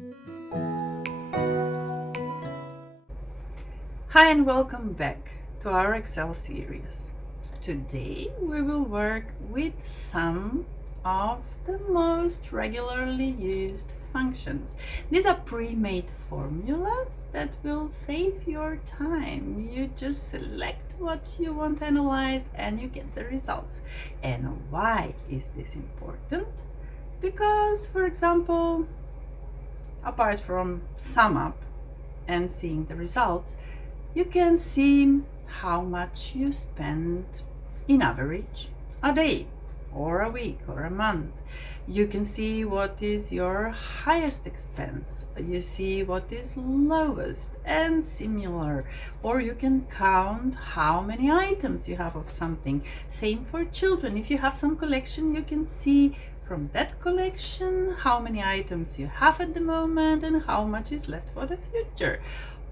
Hi and welcome back to our Excel series. Today we will work with some of the most regularly used functions. These are pre-made formulas that will save your time. You just select what you want analyzed and you get the results. And why is this important? Because, for example, apart from sum up and seeing the results, you can see how much you spend in average a day or a week or a month. You can see what is your highest expense. You see what is lowest and similar. Or you can count how many items you have of something. Same for children. If you have some collection, you can see from that collection how many items you have at the moment and how much is left for the future.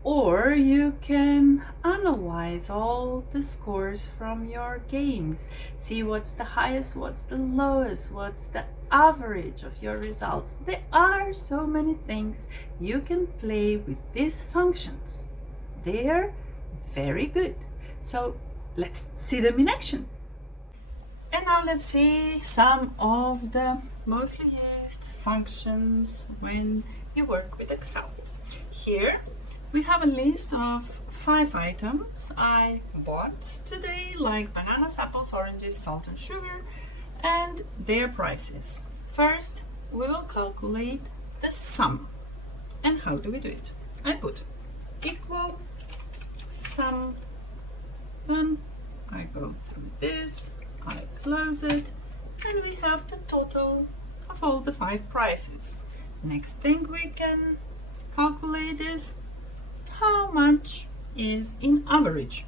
Or you can analyze all the scores from your games. See what's the highest, what's the lowest, what's the average of your results. There are so many things you can play with these functions. They're very good. So let's see them in action. And now let's see some of the mostly used functions when you work with Excel. Here we have a list of 5 items I bought today, like bananas, apples, oranges, salt and sugar, and their prices. First, we will calculate the sum. And how do we do it? I put equal sum, then I go through this, I close it, and we have the total of all the 5 prices. Next thing we can calculate is how much is in average.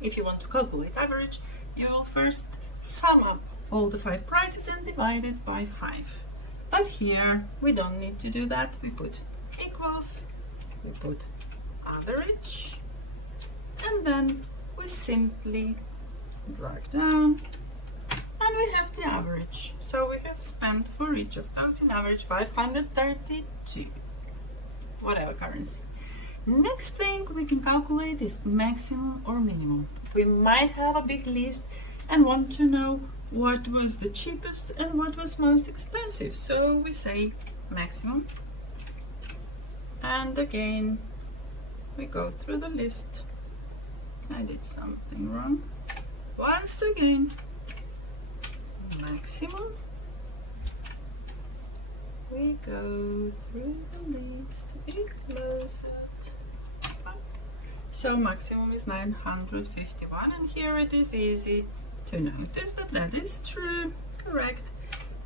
If you want to calculate average, you will first sum up all the 5 prices and divide it by 5. But here we don't need to do that. We put equals, we put average, and then we simply drag down and we have the average. So we have spent for each of those in average 532, whatever currency. Next thing we can calculate is maximum or minimum. We might have a big list and want to know what was the cheapest and what was most expensive. So we say maximum, and again we go through the list. I did something wrong. Once again, maximum. We go through the list, we close it. So maximum is 951, and here it is easy to notice that that is true, correct.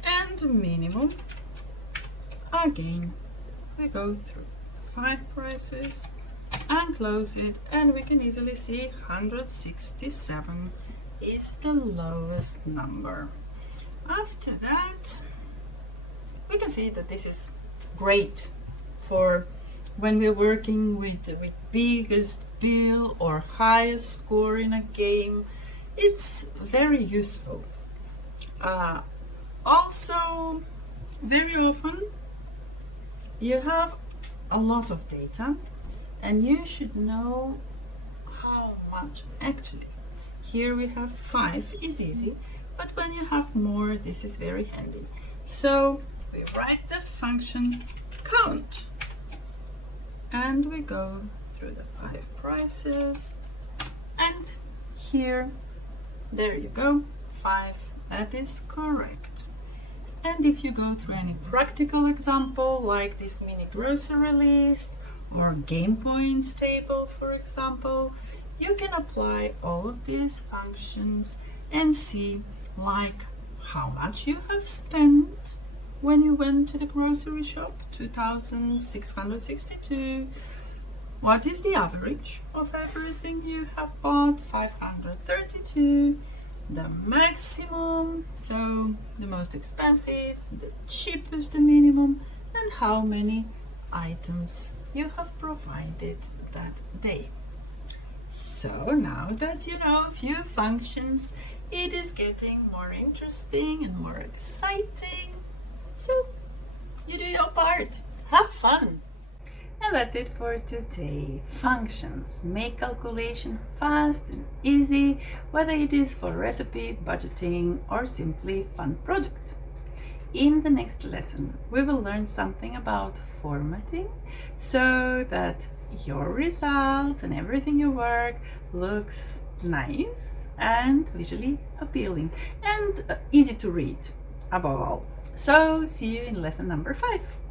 And minimum, again, we go through 5 prices and close it, and we can easily see 167 is the lowest number. After that, we can see that this is great for when we're working with biggest bill or highest score in a game. It's very useful. Also, very often you have a lot of data and you should know how much actually. Here we have 5 is easy, but when you have more, this is very handy. So we write the function count and we go through the 5 prices, and here, there you go, 5, that is correct. And if you go through any practical example like this mini grocery list or game points table, for example, you can apply all of these functions and see like how much you have spent when you went to the grocery shop, 2,662. What is the average of everything you have bought? 532. The maximum, so the most expensive, the cheapest, the minimum, and how many items you have provided that day. So now that you know a few functions, it is getting more interesting and more exciting. So you do your part. Have fun. that's it for today. Functions make calculation fast and easy, whether it is for recipe, budgeting, or simply fun projects. In the next lesson, we will learn something about formatting so that your results and everything you work looks nice and visually appealing and easy to read above all. So see you in lesson number 5.